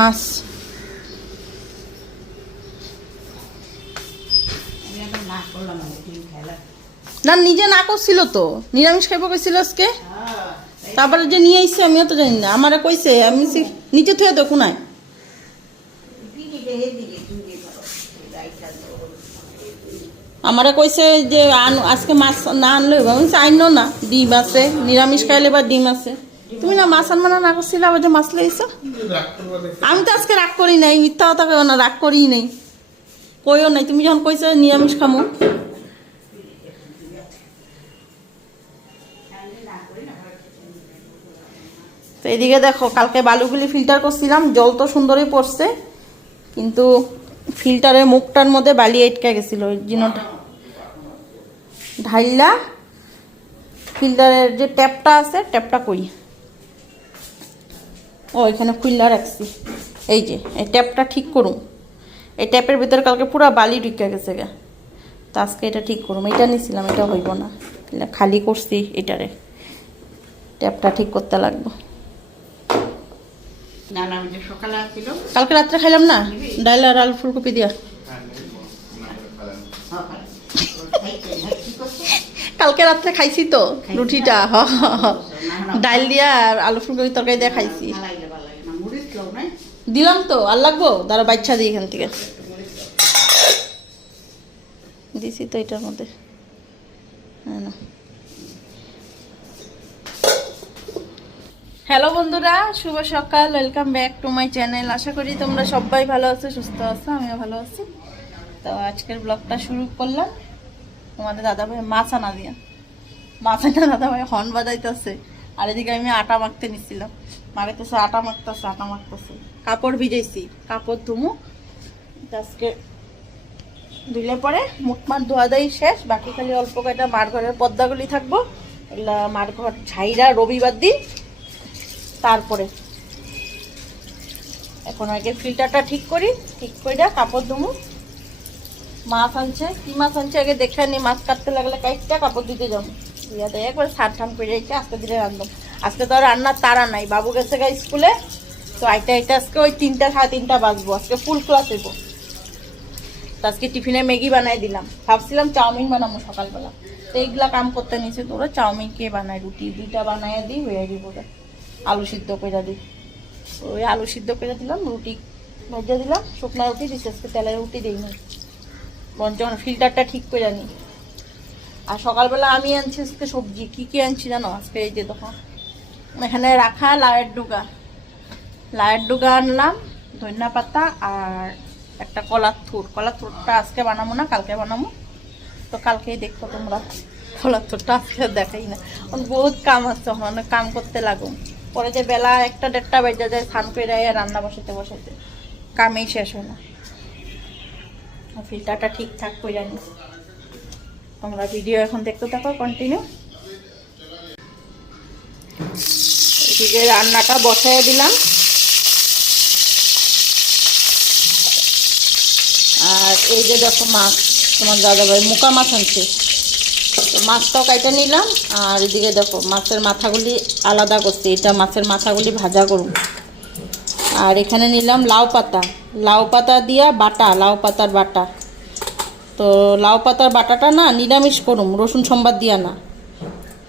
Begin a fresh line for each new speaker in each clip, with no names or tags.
মাছ
না,
নিজে না করছিল তো। নিরামিষ খাইব কইছিল আজকে। তারপরে যে নিয়ে আইছে, আমিও তো জানি না। আমারে কইছে, আমি নিচে থুয়ে তো কোনায়। আমারে কইছে যে আজকে মাছ না আনলে। আমি না, ডিম আছে। নিরামিষ খাইলে বা ডিম আছে। তুমি না মাছ আনবা না করছিলে? আবার মাছ লইছো? আমি তো আজকে রাগ করি নাই, মিথ্যা কথা কইও না, রাগ করি নাই। কইও নাই, তুমি যখন কইছো নিরামিষ খামো। তো এদিকে দেখো, কালকে বালুগুলি ফিল্টার করছিলাম, জল তো সুন্দরই পড়ছে, কিন্তু ফিল্টারের মুখটার মধ্যে বালি আটকে গেছিল, ওই জিনিসটা ঢাইলা ফিল্টারের যে ট্যাপটা আছে ট্যাপটা কই? ও এখানে খুললা রাখছি। এই যে এই ট্যাপটা ঠিক করুন। এই ট্যাপের ভিতরে কালকে পুরো বালি ঢুকে গেছে গা। তো আজকে এটা ঠিক করুন। এটা নিছিলাম এটা হইব না। খালি করছি এটারে। ট্যাপটা ঠিক করতে লাগবো। কালকে রাত্রে খাইলাম না? ডাইল আর আলু ফুলকপি দিয়া
সকালে খাইতে হ্যাঁ কি করছ
কালকে রাত্রে খাইছি তো রুটিটা হ। ডাইল দিয়া আর আলু ফুলকপি তরকারি দিয়ে খাইছি দিলাম তো আর লাগবো দাঁড়া বাচ্চা দিই এখান থেকে দিছি তো এটার মধ্যে হ্যাঁ না হ্যালো বন্ধুরা শুভ সকাল welcome back to my channel আশা করি তোমরা সবাই ভালো আছো সুস্থ আছো আমিও ভালো আছি তো আজকের ব্লগটা শুরু করলাম তোমাদের দাদা ভাই মাছ আনা দিয়া। মাছ আনা দাদা ভাই হর্ন বাজাইতেছে। আর এদিকে আমি আটা মাখতে নিছিলাম। মাখাইতেছে আটা মাখতেছে আটা মাখতেছে। কাপড় ভিজাইছি, কাপড় ধুমু। আজকে ধুলে পরে মুখমার ধোয়া দেয় শেষ। বাকি খালি অল্প কয়টা মার ঘরের পর্দাগুলি থাকব। মার ঘর ঝাইরা রবিবার দিন। তারপরে এখন আগে ফিল্টারটা ঠিক করি, ঠিক করে কাপড় ধুমু। মাছ আনছে কি মাছ আনছে আগে দেখে নি, মাছ কাটতে লাগলে কাইটটা কাপড় দিতে যাব। দেয় একবার সার ঠান করে যাইছে আজকে দিলে রান্ধব আজকে তো রান্নার তারা নাই, বাবু গেছে গা স্কুলে, তো আইটা আইটা আজকে ওই তিনটা, সাড়ে তিনটা বাজবো, আজকে ফুল ক্লাস হইব তো আজকে টিফিনে ম্যাগি বানাই দিলাম। ভাবছিলাম চাউমিন বানাবো সকালবেলা। তো এইগুলা কাম করতে নিয়েছে তোরা, চাউমিন কে বানায়? রুটি, দুইটা বানায় দিই হয়ে ওটা। আলু সিদ্ধ করে দিই ওই আলু সিদ্ধ করে দিলাম, রুটি ভেজে দিলাম, শুকনো রুটি দিচ্ছে আজকে তেলের রুটি দিই না যখন ফিল্টারটা ঠিক করে আনি আর সকালবেলা আমি আনছি আজকে সবজি। কি কি আনছি জানো আজকে? এই যে দেখো। এখানে রাখা লায়ের ডুগা। লায়ের ডুগা আনলাম, ধনিয়া পাতা আর একটা কলার থুর। কলার থুরটা আজকে বানাবো না, কালকে বানাবো। তো কালকেই দেখো তোমরা। কলার থুরটা আজকে দেখাই না। বহুত কাম আছে অনেক কাম করতে লাগুম পরে যে বেলা একটা দেড়টা বেজে যায়, স্নান করে রান্না বসাতে বসাতে কামেই শেষ হয় না। ফিল্টারটা ঠিকঠাক করে আনি তোমরা ভিডিও এখন দেখতে থাকো কন্টিনিউ এদিকে রান্নাটা বসায় দিলাম। আর এই যে দেখো মাছ, তোমার দাদা ভাই মুকা মাছ আনছে। তো মাছটাও কাইটা নিলাম, আর এদিকে দেখো মাছের মাথাগুলি আলাদা করছি। এটা মাছের মাথাগুলি ভাজা করুন আর এখানে নিলাম লাউ পাতা। লাউ পাতা দিয়া বাটা, লাউ পাতার বাটা। তো লাউ পাতার বাটাটা না নিরামিষ করুম, রসুন সম্বাদ দিয়া না।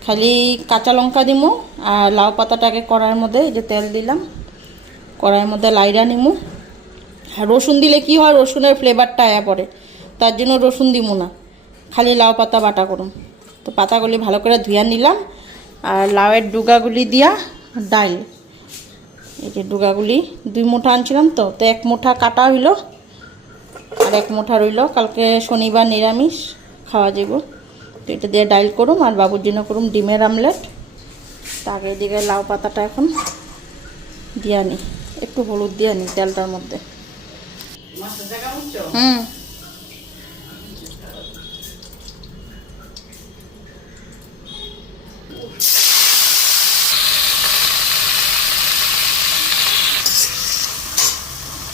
খালি কাঁচা লঙ্কা দিমু আর লাউ পাতাটাকে কড়াইয়ের মধ্যে যে তেল দিলাম, কড়াইয়ের মধ্যে লাইরা নিমু। আর রসুন দিলে কি হয়, রসুনের ফ্লেভারটা আয়া পড়ে, তার জন্য রসুন দিমু না। খালি লাউ পাতা বাটা করুম। তো পাতাগুলি ভালো করে ধুইয়া নিলাম, আর লাউয়ের ডুগাগুলি দিয়া ডাইল এই যে ডুগাগুলি, দুই মুঠা আনছিলাম তো তো এক মুঠা কাটা হইল, আর এক মুঠা রইল। কালকে শনিবার নিরামিষ, খাওয়া যাব তো এটা দিয়ে ডাইল করুম, আর বাবুর জন্য করুম ডিমের আমলেট। তার এদিকে লাউ পাতাটা এখন দিয়ে আনি, একটু হলুদ দিয়ে আনি তেলটার মধ্যে। হুম।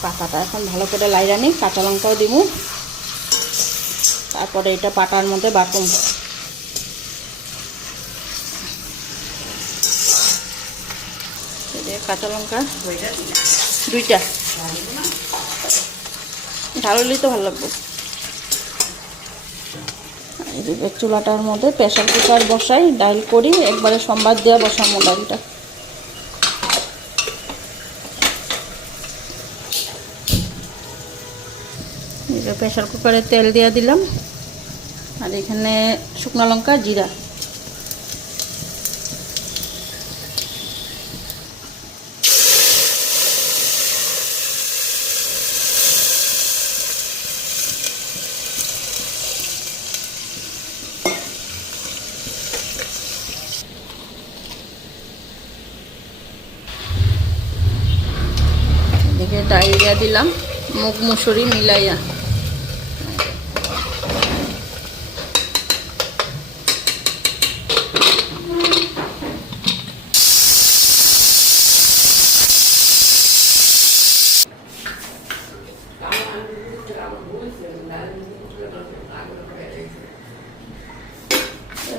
পাতাটা এখন ভালো করে লাইরা নিই, কাঁচা লঙ্কাও দিব তারপরে এটা পাটার মধ্যে বাটুম। কাঁচা লঙ্কা দুইটা। হলেই তো ভালো লাগবে। চুলাটার মধ্যে প্রেশার কুকার বসাই ডাল করি, একবারে সম্বাদ দেওয়া বসামো ডালটা প্রেশার কুকারে তেল দিয়ে দিলাম। আর এখানে শুকনো লঙ্কা, জিরা। এদিকে ডাইরিয়া দিলাম। মুগ মুসুরি মিলাইয়া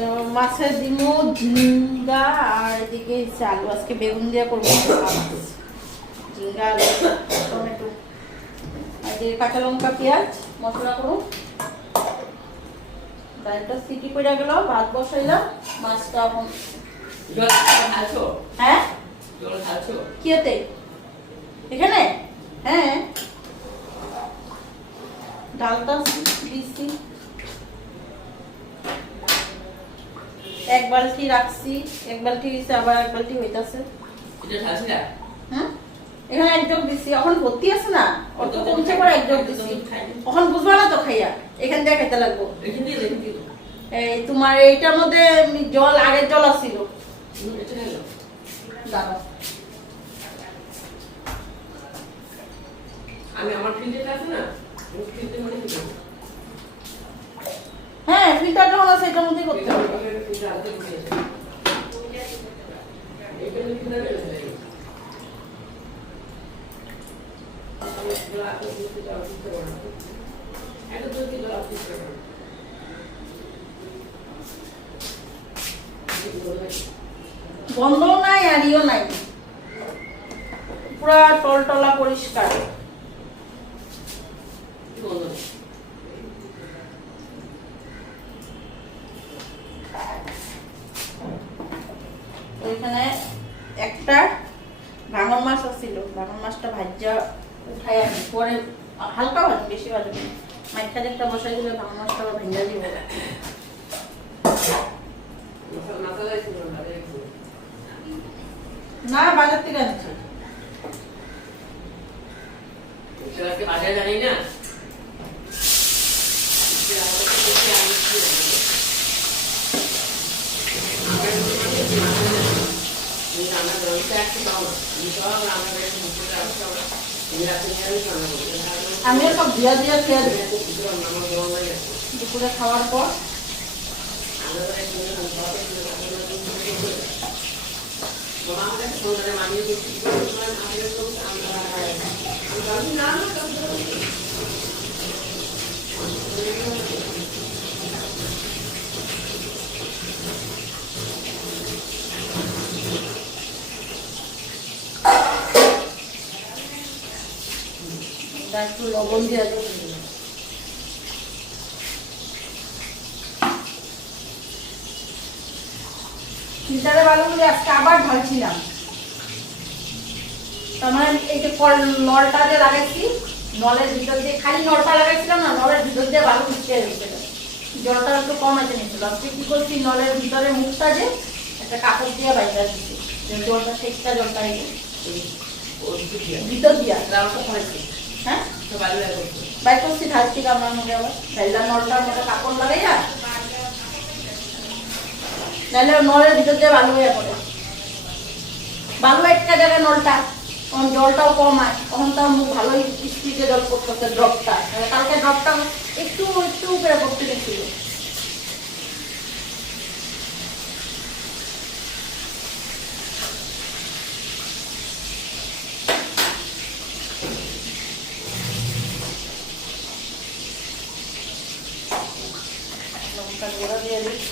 আহ, মাছের ডিমো ঝিঙ্গা আর এদিকে চালু আজকে বেগুন দিয়ে করব ঝিঙ্গা আলু টমেটো। আর এদিকে কাঁচা লঙ্কা পেঁয়াজ মশলা করো ডালটা সিটি করে গেল ভাত বসাইলাম। মাছটা এখন হ্যাঁ?
জল খাচ্ছো
কি হতে এখানে? হ্যাঁ। ডালটা দিচ্ছি। এক বালতি রাখছি এক বালতি দিচ্ছে আবার এক বালতি হইতাছে।
এটা খাচ্ছি না?
হুম এখানে এক জগ দিচ্ছি এখন ভর্তি আছে না? অত কমছে করে এক জগ দিচ্ছি এখন বুঝবা না তো খাইয়া এখান থেকে খাইতে লাগবো।
দিয়ে
এই তোমার এইটার মধ্যে জল আগের জল আসছিল
আমি আমার ফিল্ডে আছে না ফিল্ডে মনে
হ্যাঁ ফিল্টার মধ্যেই করতে হবে। নাই আর ইও নাই। পুরা টলটলা পরিষ্কার ওইখানে একটা ভাঙন মাছ আসছিল ডাঙর মাছটা ভাজা উঠাই আমি পরে হালকা ভাজি বেশি ভাজুন মাইখা একটা বসাই দিলে ডাঙর মাছটা আবার ভেঙে দিব। না, বাজার থেকে
বাজার জানি না রান্না ব্যবস্থা একটু পাও না আমি সব রান্না করে মুখে রাখতে হবে রাতে নিয়ে আমি রান্না করব
আমিও সব দিয়া দিয়া খেয়ে দেবো।
আমার
দুপুরে খাওয়ার পর। এটা একটু লবণ দিয়ে আজকে আবার ঢালছিলাম। তার মানে এই যে নলটা যে লাগাইছি, নলের ভিতর দিয়ে খালি নলটা লাগাইছিলাম না, নলের ভিতর দিয়ে বালু মিশিয়ে গেছিল জলটা একটু কম আছে নিয়েছিল আজকে কি করছি, নলের ভিতরে মুখটা যে একটা কাপড় দিয়ে বাইরে দিচ্ছি জলটা শেষটা জলটা ভিতর দিয়া হ্যাঁ? বাইর করছি ঢালছি কামড়ার মধ্যে আবার। ঢাইলাম নলটার মধ্যে কাপড় লাগাইয়া নাহলে নলের ভিতর দিয়ে বালু হয়ে পড়ে। বালু একটা জায়গায় নলটা তখন জলটাও কম হয়। তখন তো মুখ ভালোই স্পিডে জল করতে ড্রপটা কালকে ড্রপটা একটু একটু করে পড়তে গেছিল লঙ্কা গুঁড়া দিয়ে দিচ্ছ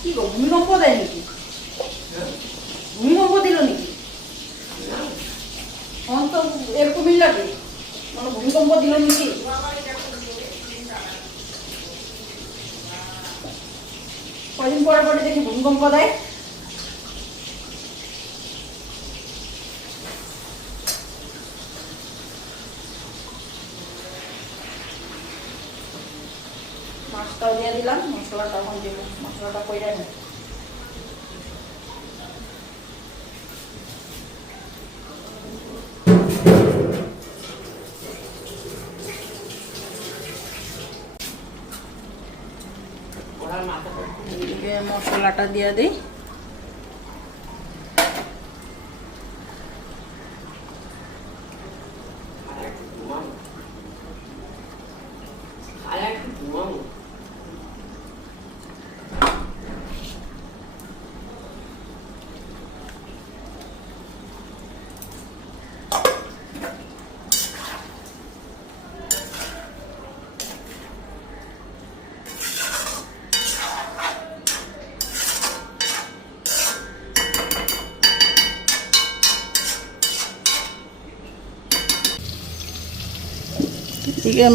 কি গো ভূমিকম্প দেয় নাকি ভূমিকম্প দিল নাকি
না
আমার তো এরকমই লাগে। মানে ভূমিকম্প দিল নাকি? কদিন পরে পরে দেখি ভূমিকম্প দেয়। মাছটাও দিয়ে দিলাম মশলাটা এখন দিব মশলাটা কইরা নি। মশলাটা দিয়ে দিই।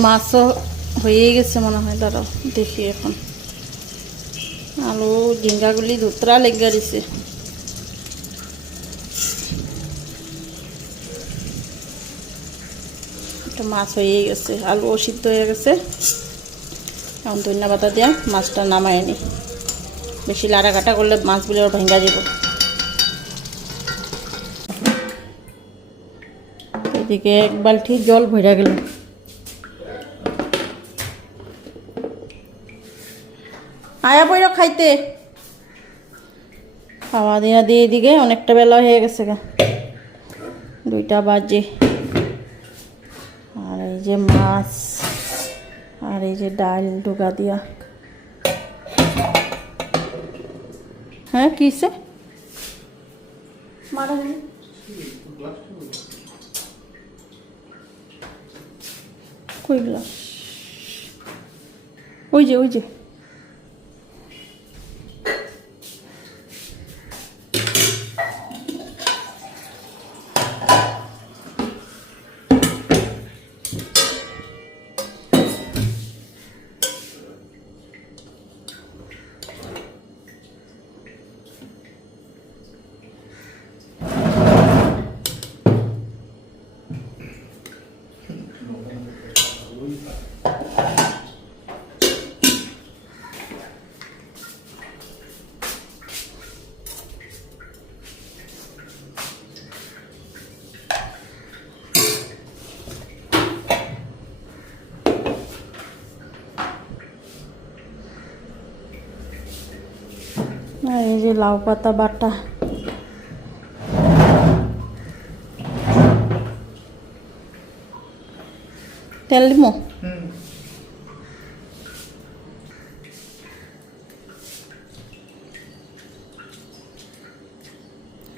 মাছও হয়ে গেছে মনে হয় দাঁড়াও দেখি এখন। আলু, ঝিঙ্গাগুলি ধুতরা লেগে দিছে মাছ হয়ে গেছে, আলুও সিদ্ধ হয়ে গেছে। এখন ধনিয়া পাতা দিয়ে মাছটা নামাই নি। বেশি লাড়া কাটা করলে মাছগুলো ভেঙা যাব। এদিকে এক বালতি জল ভরা গেল। আয়া পয়রা খাইতে। খাওয়া দেওয়া দিয়ে এদিকে অনেকটা বেলা হয়ে গেছে গা। দুইটা বাজে। আর এই যে মাছ, আর এই যে ডাল ডুগা দিয়া। হ্যাঁ কিসে মারা ওই যে ওই যে আর এই যে লাউ পাতা বাটা। তেল দিব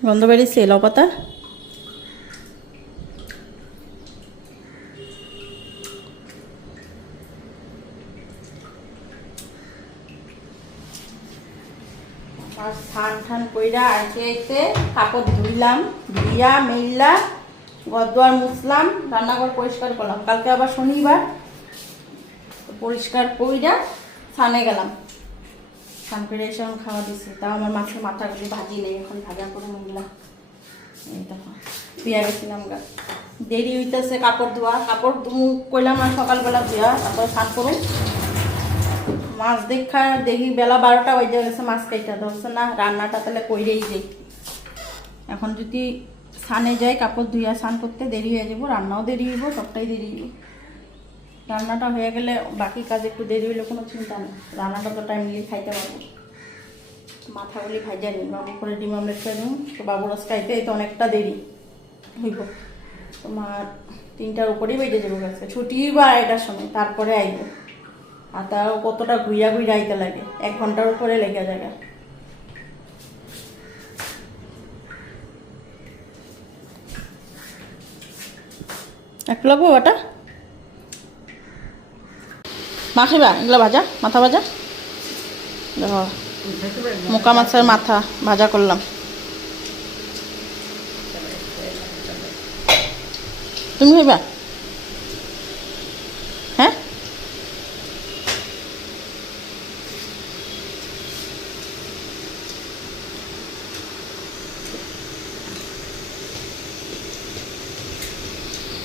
গন্ধ বেরিয়েছে লাউ পাতার? কইরা আইতে আইতে কাপড় ধুইলাম ধুইয়া মেললা গদোয়ার মুছলাম, রান্নাঘর পরিষ্কার করলাম। কালকে আবার শনিবার পরিষ্কার কইরা স্নানে গেলাম। স্নান করে এসে এখন খাওয়া দিছি। তাও আমার মাছের মাথাগুলি ভাজি নেই, এখন ভাজা করে নিলাম ধুয়া গেছিলাম গা। দেরি হইতেছে কাপড় ধোয়া। কাপড় কইলাম না, সকালবেলা ধোয়া তারপর স্নান করুন মাছ দেখা, দেখি বেলা বারোটা বাজে গেছে, মাছ কাইটা ধরছে না, রান্নাটা তাহলে কইরেই যাই এখন যদি সানে যাই, কাপড় ধুইয়া স্নান করতে দেরি হয়ে যাব, রান্নাও দেরি হইব, সবটাই দেরি হইব। রান্নাটা হয়ে গেলে বাকি কাজ একটু দেরি হইলে কোনো চিন্তা নেই, রান্নাটা তো টাইম নিয়ে খাইতে পারব। মাথাগুলি ভাজা নিই বাবু করে ডিম আমলেট করে দিন তো বাবুর খাইতে এই তো অনেকটা দেরি হইব। তোমার তিনটার উপরেই বেজে যাব গেছে, ছুটি বা এটার সময়, তারপরে আইব। আর তাও কতটা ঘুইয়া ঘুইয়া আইতে লাগে? এক ঘণ্টার উপরে লেগে যায় এক লাগবো ওটা মাখিবা এগুলো ভাজা, মাথা ভাজা? দেখো মোকা মাছের মাথা ভাজা করলাম। তুমি খাইবা?